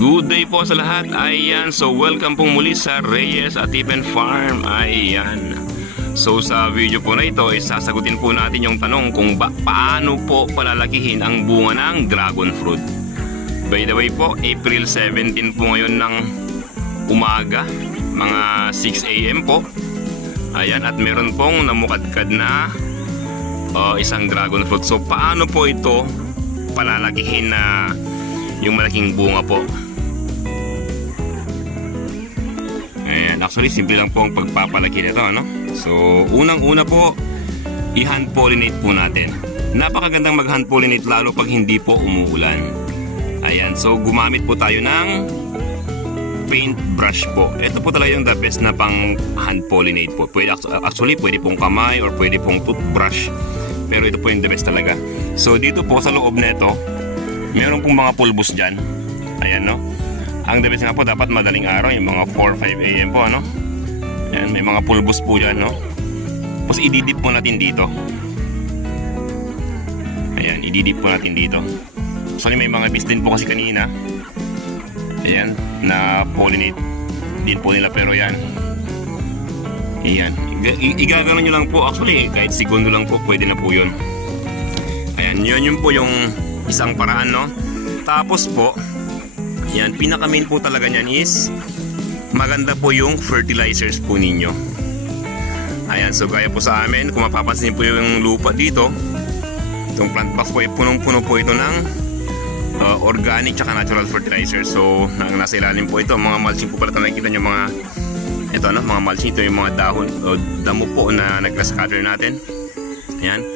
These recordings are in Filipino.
Good day po sa lahat. Ayan, so welcome pong muli sa Reyes Atipen Farm. Ayan. So sa video po na ito, sasagutin po natin yung tanong kung paano po palalakihin ang bunga ng dragon fruit. By the way po, April 17 po ngayon ng umaga, mga 6 AM po. Ayan, at meron pong namukadkad na isang dragon fruit. So paano po ito palalakihin na yung malaking bunga po? Ayan, actually simple lang po ang pagpapalaki nito, ano? So unang-una po, i-hand pollinate po natin. Napakagandang mag-hand pollinate lalo pag hindi po umuulan. Ayan, so gumamit po tayo ng paint brush po. Ito po talaga yung the best na pang hand pollinate po. Actually pwede pong kamay or pwede pong toothbrush, pero ito po yung the best talaga. So dito po sa loob nito, meron pong mga pulbos dyan. Ayan, no? Ang the best nga po, dapat madaling araw, yung mga 4-5 AM po, ano? Ayan, may mga pulbos po dyan, no? Tapos ididip po natin dito. Ayan, ididip po natin dito. So may mga bees din po kasi kanina. Ayan, na pollinate din po nila, pero yan. Ayan, igagano nyo lang po. Actually, kahit segundo lang po, pwede na po yun. Ayan, yun po yung isang paraan, no? Tapos po, yan, pinaka main po talaga niyan is maganda po yung fertilizers po ninyo. Ayan, so gaya po sa amin, kung mapapansin po yung lupa dito, itong plant box po ay punong-puno po ito ng organic tsaka natural fertilizer. So nasa ilalim po ito, mga mulching po pala ito. Nakikita nyo mga ito, no? Mga mulching, ito yung mga dahon o damo po na nag-scatter natin. Ayan,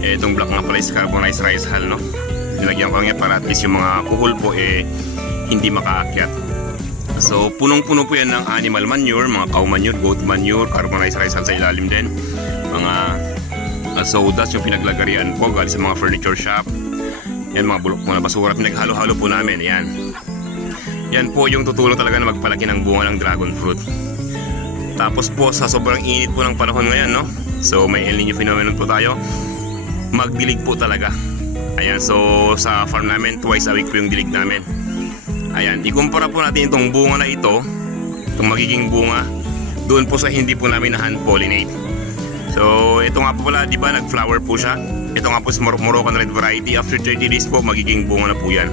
itong black nga pala is carbonized rice hull, no? Nilagyan ko lang yan para at least yung mga kuhol po hindi makaakyat. So punong-puno po yan ng animal manure, mga cow manure, goat manure, carbonized rice hull sa ilalim din. Mga sawdust yung pinaglagarian po galing sa mga furniture shop. Yan, mga bulok po na basura, pinaghalo-halo po namin. Yan po yung tutulong talaga na magpalaki ng bunga ng dragon fruit. Tapos po sa sobrang init po ng panahon ngayon, no? So may El Nino phenomenon po tayo, magdilig po talaga. Ayan, so sa farm namin, twice a week po yung dilig namin. Ayan, ikumpara po natin itong bunga na ito, itong magiging bunga, doon po sa hindi po namin na hand pollinate. So ito nga po pala, di ba, nag-flower po siya. Ito nga po is Moroccan Red variety. After 30 days po, magiging bunga na po yan.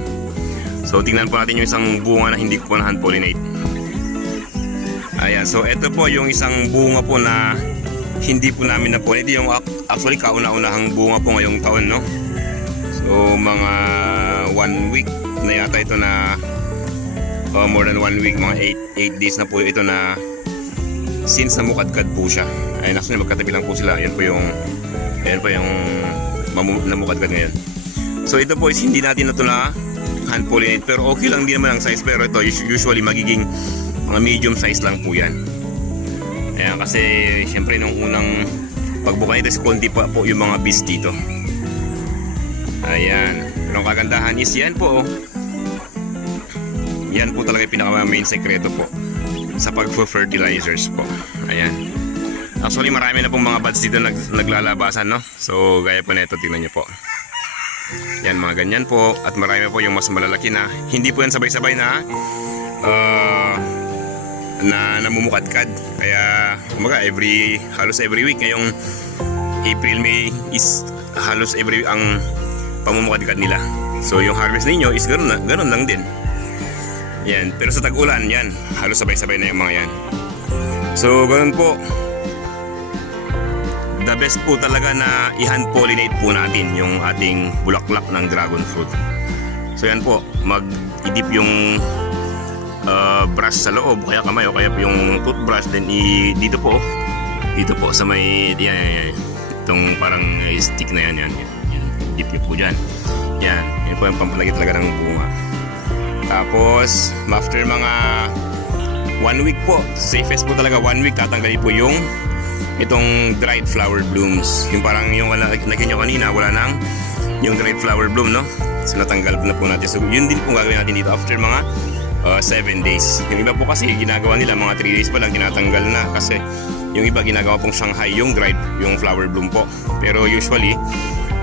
So tingnan po natin yung isang bunga na hindi ko po na hand pollinate. Ayan, so ito po yung isang bunga po na hindi po namin na pollinate. Yung actually kauna-unahang bunga po ngayong taon, no? So mga 1 week na yata ito na more than 1 week, mga 8 days na po ito na since namukadkad po siya. Ayun, actually magkatabi lang po sila. Ayan po yung namukadkad ngayon. So ito po is hindi natin na ito na hand pollinate, pero okay lang din naman ang size. Pero ito usually magiging mga medium size lang po yan. Ayan, kasi syempre nung unang pagbuka nito is konti pa po yung mga bees dito. Ayan, pero ang kagandahan is yan po, yan po talaga yung pinaka main sekreto po sa pag-fertilizers po. Ayan, actually marami na pong mga buds dito naglalabasan, no? So gaya po na ito, tingnan nyo po. Yan, mga ganyan po. At marami po yung mas malalaki na hindi po yan sabay-sabay na namumukadkad. Kaya kumaga halos every week. Ngayong April, May is halos every week ang pamumukadkad nila. So yung harvest ninyo is ganun lang din. Yan, pero sa tag-ulan yan, halos sabay-sabay na yung mga yan. So ganun po, the best po talaga na i-hand pollinate po natin yung ating bulaklak ng dragon fruit. So yan po, mag-idip yung brush sa loob, kaya kamay o kaya yung toothbrush, then dito po sa may yan, itong parang stick na yan, dip nyo po dyan. Yan po yung pampalagi talaga ng bunga. Tapos after mga 1 week po, safest po talaga 1 week, tatanggalin po yung itong dried flower blooms. Yung parang yung nakikita nyo kanina, wala nang yung dried flower bloom, no? So natanggal na po natin. So yun din po gagawin natin dito after mga 7 days. Yung iba po kasi ginagawa nila mga 3 days pa lang tinatanggal na, kasi yung iba ginagawa pong Shanghai yung dried, yung flower bloom po. Pero usually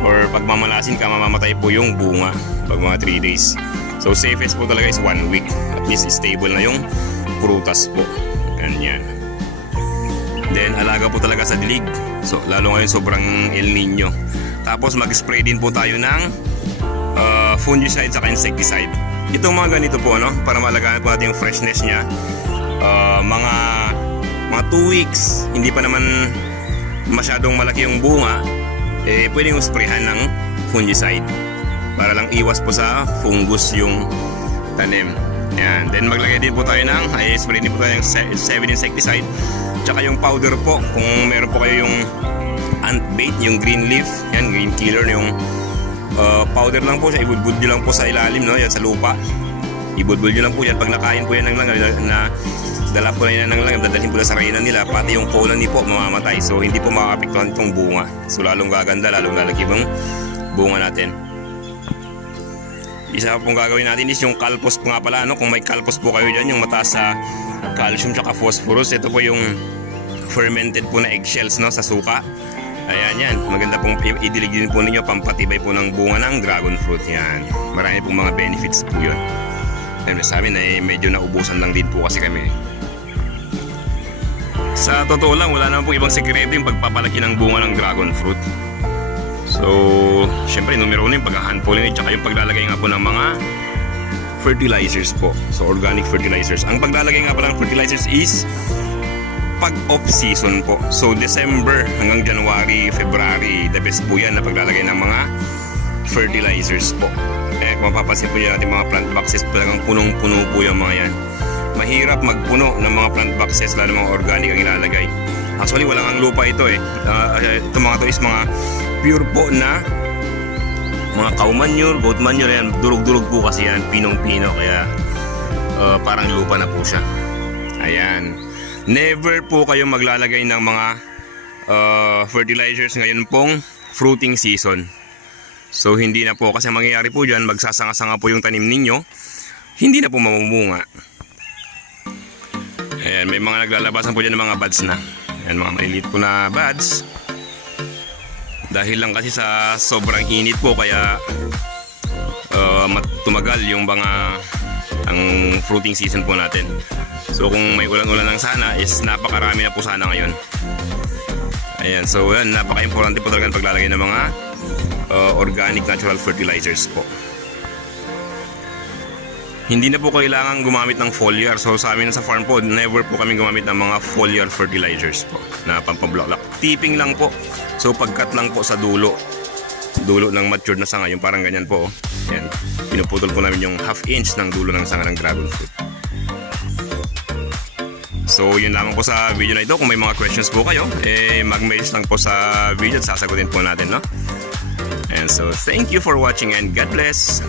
or pag mamalasin ka, mamamatay po yung bunga pag mga 3 days. So safest po talaga is 1 week. At least stable na yung prutas po. Ganyan. Then alaga po talaga sa dilig. So lalo ngayon sobrang El Nino. Tapos mag-spray din po tayo ng fungicide at insecticide. Itong mga ganito po, no, para malagaan po natin yung freshness niya. Mga 2 weeks, hindi pa naman masyadong malaki yung bunga, pwede yung sprayhan ng fungicide para lang iwas po sa fungus yung tanim. Yan. Then maglagay din po tayo ng spray din po tayo ng 7 insecticide, tsaka yung powder po kung meron po kayo yung ant bait, yung green leaf, yan, green killer, yung powder lang po siya, ibudbud nyo lang po sa ilalim, no, yan sa lupa, ibudbud nyo lang po yan. Pag nakain po yan ng langaw na dala po na yan ng langaw, dadalhin po na sa rainan nila, pati yung colony po mamamatay. So hindi po makakapektuhan itong bunga. So lalong gaganda, lalong lalaki yung bunga natin. Isa pong gagawin natin is yung calpos po nga pala, no? Kung may calpos po kayo dyan, yung mataas sa calcium tsaka phosphorus, ito po yung fermented po na eggshells, no, sa suka. Ayan yan, maganda pong idilig din po ninyo, pampatibay po ng bunga ng dragon fruit. Yan, marami pong mga benefits po yun. Ayan, sa amin ay medyo naubusan lang din po kasi kami. Sa totoo lang, wala naman po ibang sekreto yung pagpapalaki ng bunga ng dragon fruit. So, syempre, numero 1 yung pag-hand pollinate, tsaka yung paglalagay nga po ng mga fertilizers po. So, organic fertilizers. Ang paglalagay nga pala ng fertilizers is pag off-season po. So, December hanggang January, February, the best po yan na paglalagay ng mga fertilizers po. Kung mapapansin po yan natin mga plant boxes, talagang punong-puno po yung mga yan. Mahirap magpuno ng mga plant boxes, lalo mga organic ang ilalagay. Actually, walang ang lupa ito eh. Ito mga to is mga pure po na mga cow manure, goat manure, yan. Durog-durog po kasi yan, pinong-pino, kaya parang lupa na po siya. Ayan. Never po kayo maglalagay ng mga fertilizers ngayon pong fruiting season. So hindi na po, kasi mangyayari po dyan, magsasanga-sanga po yung tanim ninyo, hindi na po mamumunga. Ayan, may mga naglalabasan po dyan ng mga buds na. Ayan, mga maliliit po na buds. Dahil lang kasi sa sobrang init po, kaya tumagal yung mga ang fruiting season po natin. So kung may ulan-ulan lang sana, is napakarami na po sana ngayon. Ayan, so yan, napaka-importante po talaga paglalagay ng mga organic natural fertilizers po. Hindi na po kailangan gumamit ng foliar. So sa amin sa farm po, never po kami gumamit ng mga foliar fertilizers po na pampabulaklak. Tipping lang po. So pagkat lang po sa dulo ng matured na sanga, yung parang ganyan po. Yan. Pinuputol po namin yung half inch ng dulo ng sanga ng dragon fruit. So yun lamang po sa video na ito. Kung may mga questions po kayo, mag-message lang po sa video at sasagutin po natin, no? And so thank you for watching and God bless.